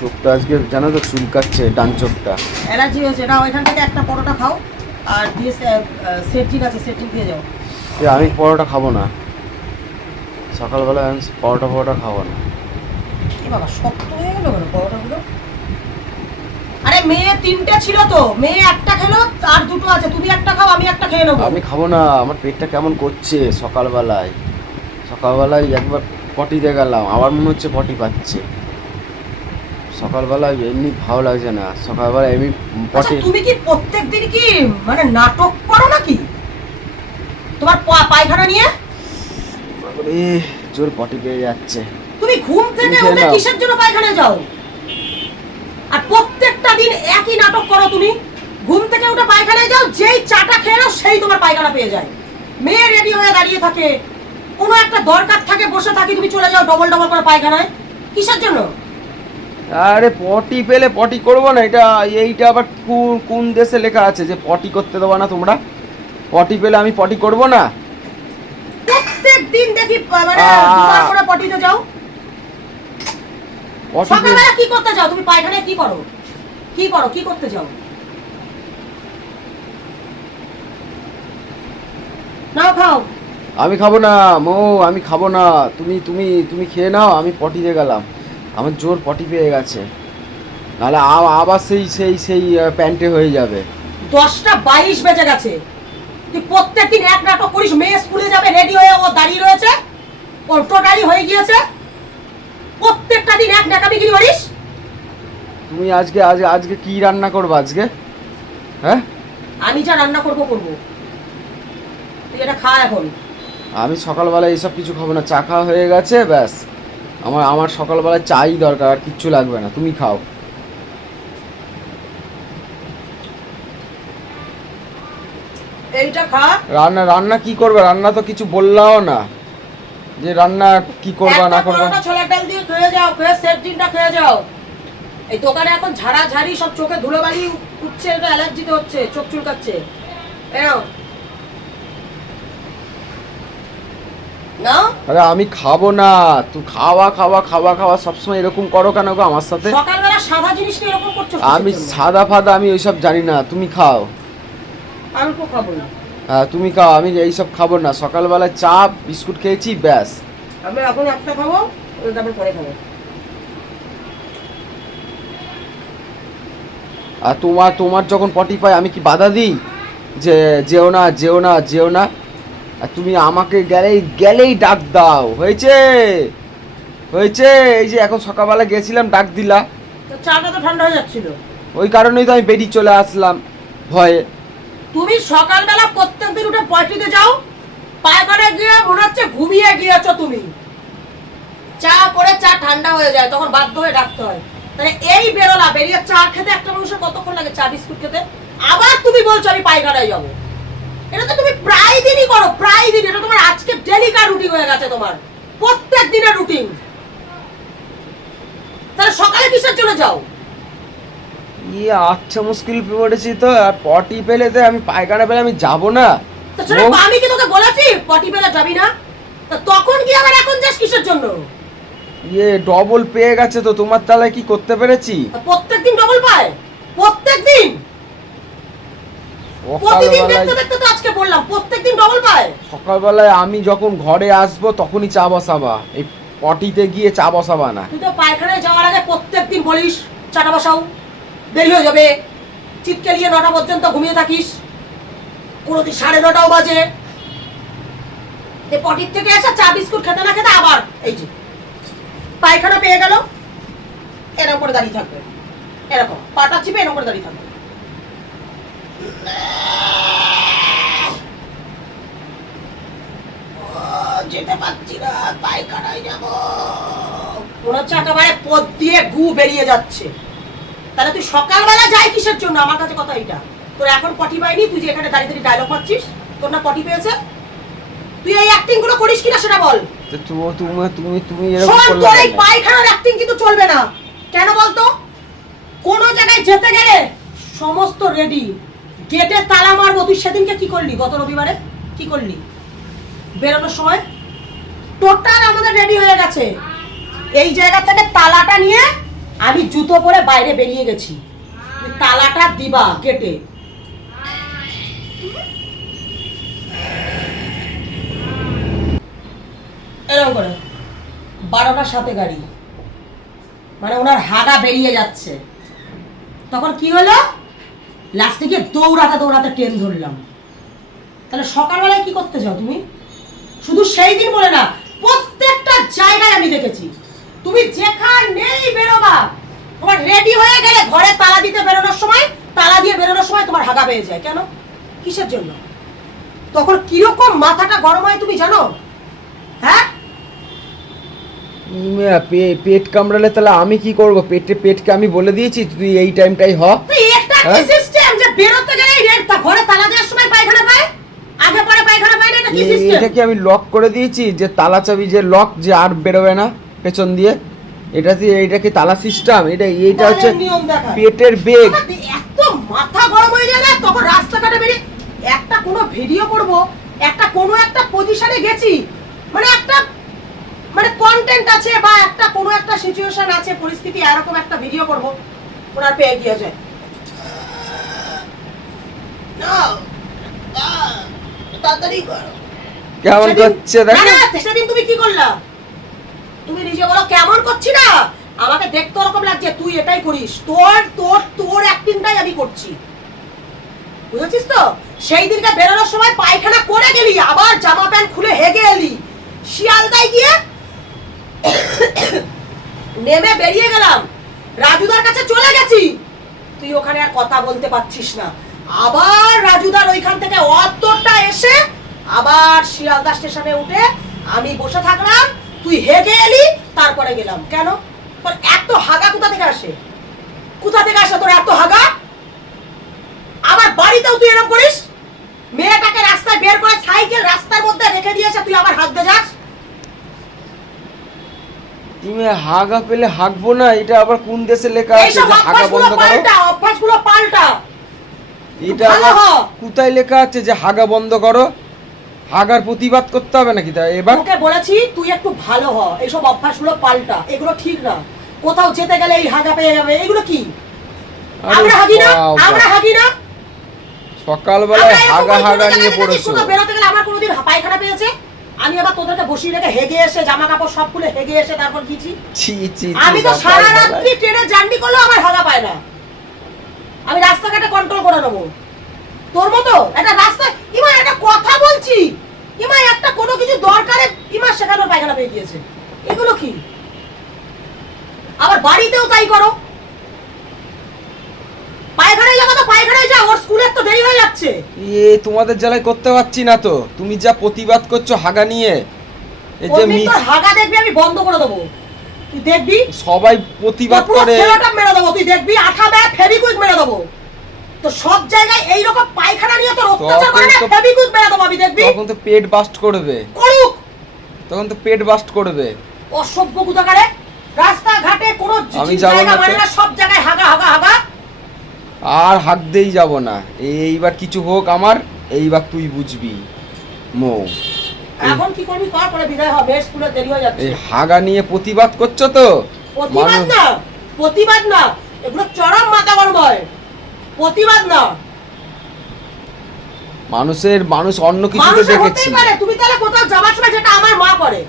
চোখটা আজকে জানো তো চুলকাচ্ছে ডান চোখটা। অ্যালার্জি হয়েছে না ওইখান থেকে একটা পরোটা খাও আর দিয়ে সেটজিন আছে সেটজিন দিয়ে যাও। আমি পরোটা খাব না। সকালবেলা আমি পরোটা পরোটা খাব না। এ বাবা শক্ত হয়ে গেল কেন পরোটাগুলো? আরে মেয়ে তিনটে ছিল তো মেয়ে একটা খেলো আর দুটো আছে তুমি একটা খাও আমি একটা খেয়ে নেব। আমি খাব না আমার পেটটা কেমন করছে সকালবেলায়। সকালবেলায় একবার পটিতে গেলাম আমার মনে হচ্ছে পটি পাচ্ছে। সকালবেলায় এমনি ভালো লাগছে না। সকালবেলা এমনি আচ্ছা পটি তুমি কি প্রত্যেকদিন কি মানে নাটক করো নাকি? তোমার পায়খানা নিয়ে? এ জোর পটি পেয়ে যাচ্ছে। তুমি ঘুম থেকে উঠে কিসের জন্য পায়খানা যাও? আর প্রত্যেকটা দিন একই নাটক করো তুমি। ঘুম থেকে উঠে পায়খানায় যাও যেই চাটা খেয়ে নাও সেই তোমার পায়খানা পেয়ে যায়। মেয়ে রেডি হয়ে দাঁড়িয়ে থাকে। কোনো একটা দরকার থাকে বসে থাকি তুমি চলে যাও ডবল ডবল করে পায়খানায়। কিসের জন্য? আরে পটি পেলে পটি করব না এটা এইটা আবার কোন কোন দেশে লেখা আছে যে পটি করতে দেবো না তোমরা? পটি পেলে আমি পটি করব না? প্রত্যেক দিন দেখি মানে যাও। সকালবেলা কি করতে যাও? তুমি পায়খানায় কি করো? কি করো? কি করতে যাও? নাও খাও। আমি খাব না মো আমি খাব না। তুমি তুমি তুমি খেয়ে নাও আমি পটিতে গেলাম। আমার জোর পটি পেয়ে গেছে। নাহলে আ- আবার সেই সেই সেই প্যান্টে হয়ে যাবে। দশটা বাইশ বেজে গেছে। তুই প্রত্যেকদিন এক নাটক করিস মেয়ে স্কুলে যাবে রেডি হয়ে ও দাঁড়িয়ে রয়েছে ওর টোটালি হয়ে গিয়েছে। প্রত্যেকটা দিন এক নাকামিগিরি করিস তুমি আজকে আজ আজকে কি রান্না করবে আজকে? হ্যাঁ? আমি যা রান্না করব করব। তুই এটা খা এখন। আমি সকালবেলা এইসব কিছু খাব না চা খাওয়া হয়ে গেছে ব্যাস। আমার আমার সকালবেলা চাই দরকার আর কিচ্ছু লাগবে না। তুমি খাও। এইটা খা। রান্না রান্না কি করবে? রান্না তো কিছু বললাও না। যে রান্না কি করবা না করবা? ছোলার ডাল দিয়ে খেয়ে যাও খেয়ে সেট ডিমটা খেয়ে যাও। এই দোকানে এখন ঝাড়া ঝাড়ি সব চোখে ধুলোবালি উঠছে এটা অ্যালার্জিতে হচ্ছে চোখ চুলকাচ্ছে। এও না? আরে আমি খাব না। তুই খাওয়া খাওয়া খাওয়া খাওয়া সবসময় এরকম করো কেন গো আমার সাথে? সকালবেলা সাদা জিনিস এরকম করছ আমি সাদা ফাদা আমি ওইসব জানি না। তুমি খাও। আমি তো খাব না। হ্যাঁ তুমি খাও। আমি এইসব খাব না। সকালবেলা চা বিস্কুট খেয়েছি ব্যাস। আমি এখন একটা খাব তারপর পরে খাব। আর তোমার তোমার যখন পটি পাই আমি কি বাধা দিই? যে যেও না যেও না যেও না। আর তুমি আমাকে গেলেই গেলেই ডাক দাও। হয়েছে? হয়েছে? এই যে এখন সকালবেলা গেছিলাম ডাক দিলা। তো চাটা তো ঠান্ডা হয়ে যাচ্ছিল। ওই কারণেই তো আমি বেরিয়ে চলে আসলাম ভয়ে। তুমি সকালবেলা প্রত্যেকদিন উঠে পয়টিতে যাও পায়খানায় গিয়ে মনে হচ্ছে ঘুমিয়ে গিয়েছো তুমি। চা করে চা ঠান্ডা হয়ে যায় তখন বাধ্য হয়ে ডাকতে হয়। তাহলে এই বেরোলা বেরিয়ে চা খেতে একটা মানুষের কতক্ষণ লাগে চা বিস্কুট খেতে? আবার তুমি বলছো আমি পায়খানায় যাব। এটা তো তুমি প্রায় দিনই করো প্রায় দিন এটা তোমার আজকে ডেলিকার রুটিন হয়ে গেছে তোমার? প্রত্যেক দিনের রুটিন তাহলে সকালে কিসের জন্য যাও? ইয়ে আচ্ছা মুশকিল পড়েছি তো আর পটি পেলে তো আমি পায়খানা পেলে আমি যাব না। আমি কি তোকে বলেছি পটি পেলে যাবি না? তা তখন কি আবার এখন যাস কিসের জন্য? ইয়ে ডবল পেয়ে গেছে তো তোমার তাহলে কি করতে পেরেছি? প্রত্যেক দিন ডবল পায়? প্রত্যেক দিন প্রতিদিন দেখতে সকালবেলায় দেখতে তো আজকে বললাম প্রত্যেক দিন ডবল পায় সকালবেলায় আমি যখন ঘরে আসব তখনই চা বসাবা। এই পটিতে গিয়ে চা বসাবা না। তুই তো পায়খানায় যাওয়ার আগে প্রত্যেক দিন বলিস চাটা বসাও। দেরি হয়ে যাবে। চিৎকে নিয়ে নটা পর্যন্ত ঘুমিয়ে থাকিস। কোনোদিন সাড়ে নটাও বাজে। পটির থেকে এসে চা বিস্কুট খেতে না খেতে আবার এই যে পায়খানা পেয়ে গেল। এরকম করে দাঁড়িয়ে থাকবে। এরকম পাটা চিপে এরকম করে দাঁড়িয়ে থাকবে। যেতে পারছি না পায়খানায় যাব। মনে হচ্ছে একেবারে পদ দিয়ে গু বেরিয়ে যাচ্ছে। তাহলে তুই সকালবেলা যাই কিসের জন্য? আমার কাছে কথা এইটা। তোর এখন পটি পাইনি তুই যে এখানে দাঁড়িয়ে দাঁড়িয়ে ডায়লগ পাচ্ছিস তোর না পটি পেয়েছে? তুই এই অ্যাক্টিংগুলো করিস কিনা সেটা বল। তো তুমি তুমি তুমি তুমি এরকম তোর এই পায়খানার অ্যাক্টিং কিন্তু চলবে না। কেন বলতো? কোন জায়গায় যেতে গেলে সমস্ত রেডি গেটে তালা মারবো, তুই সেদিনকে কি করলি গত রবিবারে? কি করলি? বেরোনোর সময়? টোটাল আমাদের রেডি হয়ে গেছে। এই জায়গা থেকে তালাটা নিয়ে আমি জুতো পরে বাইরে বেরিয়ে গেছি। তালাটা দিবা গেটে। এরকম করে। বারোটার সাথে গাড়ি। মানে ওনার হাগা বেরিয়ে যাচ্ছে। তখন কি হলো? লাস্টে গিয়ে দৌড়াতে দৌড়াতে ট্রেন ধরলাম। তাহলে সকালবেলায় কি করতে চাও তুমি? শুধু সেই দিন বলে না প্রত্যেকটা জায়গায় আমি দেখেছি। তুমি যেখানেই বেরোবা। তোমার রেডি হয়ে গেলে ঘরে তালা দিতে বেরোনোর সময় তালা দিয়ে বেরোনোর সময় তোমার হাগা পেয়ে যায়। কেন? কিসের জন্য? তখন কীরকম মাথাটা গরম হয় তুমি জানো? হ্যাঁ? পেট কামড়ালে তাহলে আমি কি করব? পেটে পেটকে আমি বলে দিয়েছি তুই এই টাইমটাই হ। একটা কি হ্যাঁ? সিস্টেম যে বেরোতে গেলে রেড ঘরে তালা দেওয়ার সময় পায়খানা পায়? আগে পরে পায়খানা পায় না এটা কি সিস্টেম এটা কি আমি লক করে দিয়েছি যে তালা চাবি যে লক যে আর বেরোবে না পেছন দিয়ে। এটা কি এইটা কি তালা সিস্টেম এটা এইটা হচ্ছে পেটের বেগ এত মাথা গরম হয়ে যায় না তখন রাস্তাঘাটে বেরিয়ে একটা কোনো ভিডিও করব একটা কোনো একটা পজিশনে গেছি। মানে একটা মানে কন্টেন্ট আছে বা একটা কোনো একটা সিচুয়েশন আছে পরিস্থিতি এরকম একটা ভিডিও করব ওনার পেয়ে গিয়েছে। কেমন করছে দেখো। সেদিন তুমি কি করলা? তুমি নিজে বলো কেমন করছি না? আমাকে দেখতে ওরকম লাগছে তুই এটাই করিস। তোর তোর তোর অ্যাক্টিংটাই আমি করছি। বুঝেছিস তো? সেই বেরোনোর সময় পায়খানা করে গেলি আবার জামা প্যান্ট খুলে হেগে এলি। শিয়ালদায় গিয়ে নেমে বেরিয়ে গেলাম। রাজুদার কাছে চলে গেছি। তুই ওখানে আর কথা বলতে পারছিস না। আবার রাজুদার ওইখান থেকে অতটা এসে আবার শিয়ালদা স্টেশনে উঠে আমি বসে থাকলাম তুই হেগে এলি তারপরে গেলাম। কেন? তোর এত হাগা কোথা থেকে আসে? কোথা থেকে আসে তোর এত হাগা? আবার বাড়িতেও তুই এরকম করিস? মেয়েটাকে রাস্তায় বের করে সাইকেল রাস্তার মধ্যে রেখে দিয়েছে তুই আবার হাঁকতে যাস? তুমি হাগা পেলে হাগবো না এটা আবার কোন দেশে লেখা আছে হাগা বন্ধ করো? অভ্যাসগুলো পাল্টা। এটা। কোথায় লেখা আছে যে হাগা বন্ধ করো? হাগার প্রতিবাদ করতে হবে নাকি তা? এবার তোকে বলেছি তুই একটু ভালো হ। এইসব অভ্যাসগুলো পাল্টা। এগুলো ঠিক না। কোথাও যেতে গেলে এই হাগা পেয়ে যাবে। এগুলো কি? আমরা হাগি না? আমরা হাগি না? সকালবেলায় হাগা হাগা নিয়ে পড়েছো। বেরোতে গেলে আমার কোনোদিন পায়খানা পেয়েছে? আমি আবার তোদেরকে বসিয়ে রেখে হেগে এসে জামা কাপড় সব খুলে হেগে এসে তারপর গিয়েছি। ছি ছি ছি, আমি তো সারা রাত্রি ট্রেনে জার্নি করলেও আমার হাগা পায় না। আমি রাস্তাঘাটে কন্ট্রোল করে নেব। তোর মতো? একটা রাস্তা ইমা একটা কথা বলছি। ইমা একটা কোনো কিছু দরকারে ইমা সেখানে পায়খানা পেয়ে গিয়েছে। এগুলো কি? আবার বাড়িতেও তাই করো। পায়খানায় যাব তো পায়খানায় যা ওর স্কুলের তো দেরি হয়ে যাচ্ছে। এ তোমাদের জ্বালায় করতে পারছি না তো। তুমি যা প্রতিবাদ করছ হাগা নিয়ে। এই যে মি- হাগা দেখবি আমি বন্ধ করে দেবো। দেখবি? সবাই প্রতিবাদ করে। সেলোটাপ মেরে দেবো তুই দেখবি? আঠা ব্যাগ ফেবিকুইক মেরে দেবো। তো সব জায়গায় এইরকম পায়খানা নিয়ে তোর অত্যাচার করে না তখন ফেবিকুইক মেরে দেবো আমি দেখবি? তখন তো পেট বাস্ট করবে। করুক! তখন তো পেট বাস্ট করবে। অসভ্য কুদাকারে রাস্তাঘাটে কোনো জায়গা না মানে না সব জায়গায় হাগা হাগা হাগা। আর হাঁকতেই যাব না। এইবার কিছু হোক আমার এইবার তুই বুঝবি মো। এখন কি করবি? কর পরে বিদায় হবে স্কুলে দেরি হয়ে যাচ্ছে। এই হাগা নিয়ে প্রতিবাদ করছ তো? প্রতিবাদ না প্রতিবাদ না এগুলো চরম মাথা গরম হয় প্রতিবাদ না। মানুষের মানুষ অন্য মানুষের দেখেছি। তুমি তাহলে কোথাও যাওয়ার সময় যেটা আমার মা করে।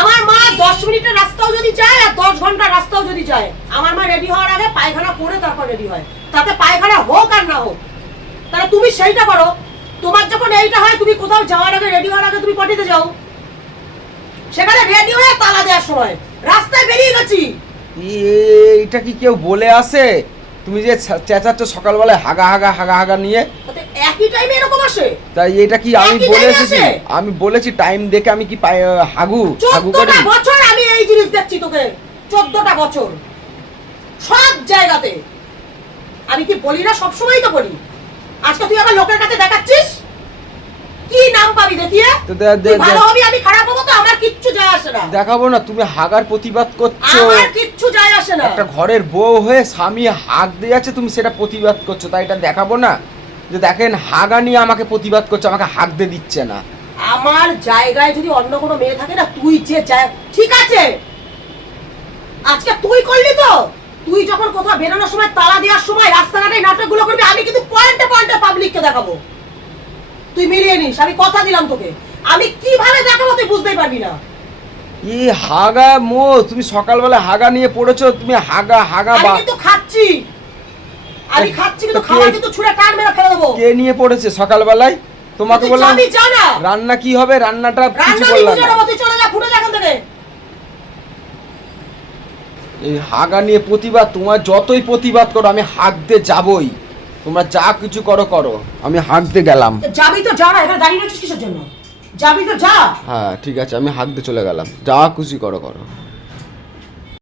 আমার মা দশ মিনিটের রাস্তাও যদি যায় আর দশ ঘণ্টার রাস্তাও যদি যায় আমার মা রেডি হওয়ার আগে পায়খানা করে তারপর রেডি হয়। তাতে পায়খানা হোক আর না হোক তাহলে তুমি সেইটা করো। তোমার যখন এইটা হয় তুমি কোথাও যাওয়ার আগে রেডি হওয়ার আগে তুমি পটিতে যাও। সেখানে রেডি হয়ে তালা দেওয়ার সময় রাস্তায় বেরিয়ে গেছি। এইটা কি কেউ বলে আসে? তুমি যে চেঁচাচ্ছ সকালবেলায় হাগা হাগা হাগা হাগা নিয়ে। একই টাইমে এরকম আসে? তাই এটা কি আমি বলে এসেছি? আমি বলেছি টাইম দেখে আমি কি পাই হাগু? হাগু করি বছর আমি এই জিনিস দেখছি তোকে। চোদ্দটা বছর। সব জায়গাতে। আমি কি বলি না? সবসময় তো বলি। আজকে তুই আমার লোকের কাছে দেখাচ্ছিস? কি নাম পাবি দেখিয়ে দে- ভালো হবি আমি খারাপ হব তো আমার কিচ্ছু যায় আসে না। দেখাবো না তুমি হাগার প্রতিবাদ করছ। আমার কিচ্ছু যায় আসে না। একটা ঘরের বউ হয়ে স্বামী হাগ দিয়ে আছে তুমি সেটা প্রতিবাদ করছ তাই এটা দেখাবো না? যে দেখেন হাগা নিয়ে আমাকে প্রতিবাদ করছ আমাকে হাগ দিয়ে দিচ্ছে না। আমার জায়গায় যদি অন্য কোনো মেয়ে থাকে না তুই যে যায় ঠিক আছে? আজকে তুই করলি তো? তুই যখন কোথাও বেরোনোর সময় তালা দেওয়ার সময় রাস্তাঘাটে নাটকগুলো করবি আমি কিন্তু পয়েন্টে দেখাবো। তুই মিলিয়ে নিস আমি কথা দিলাম তোকে। আমি কীভাবে দেখাবো তুই বুঝতেই পারবি না। ই হাগা মো তুমি সকালবেলা হাগা নিয়ে পড়েছো তুমি হাগা হাগা আমি বা কিন্তু খাচ্ছি। আমি খাচ্ছি কিন্তু খাবার কিন্তু ছুঁড়ে টান মেরে ফেলে দেবো। কে নিয়ে পড়েছে সকালবেলায়? তোমাকে বললাম রান্না কি হবে? রান্নাটা কিছু বললাম। তুই চলে যা ফুটে যা এখান থেকে। এই হাগা নিয়ে প্রতিবাদ তোমার যতই প্রতিবাদ করো আমি হাঁকতে যাবই। তোমরা যা কিছু করো করো। আমি হাঁকতে গেলাম। যাবি তো যা না এখানে দাঁড়িয়ে রয়েছিস কিসের জন্য? যাবি তো যা। হ্যাঁ ঠিক আছে আমি হাঁকতে চলে গেলাম। যা খুশি করো করো।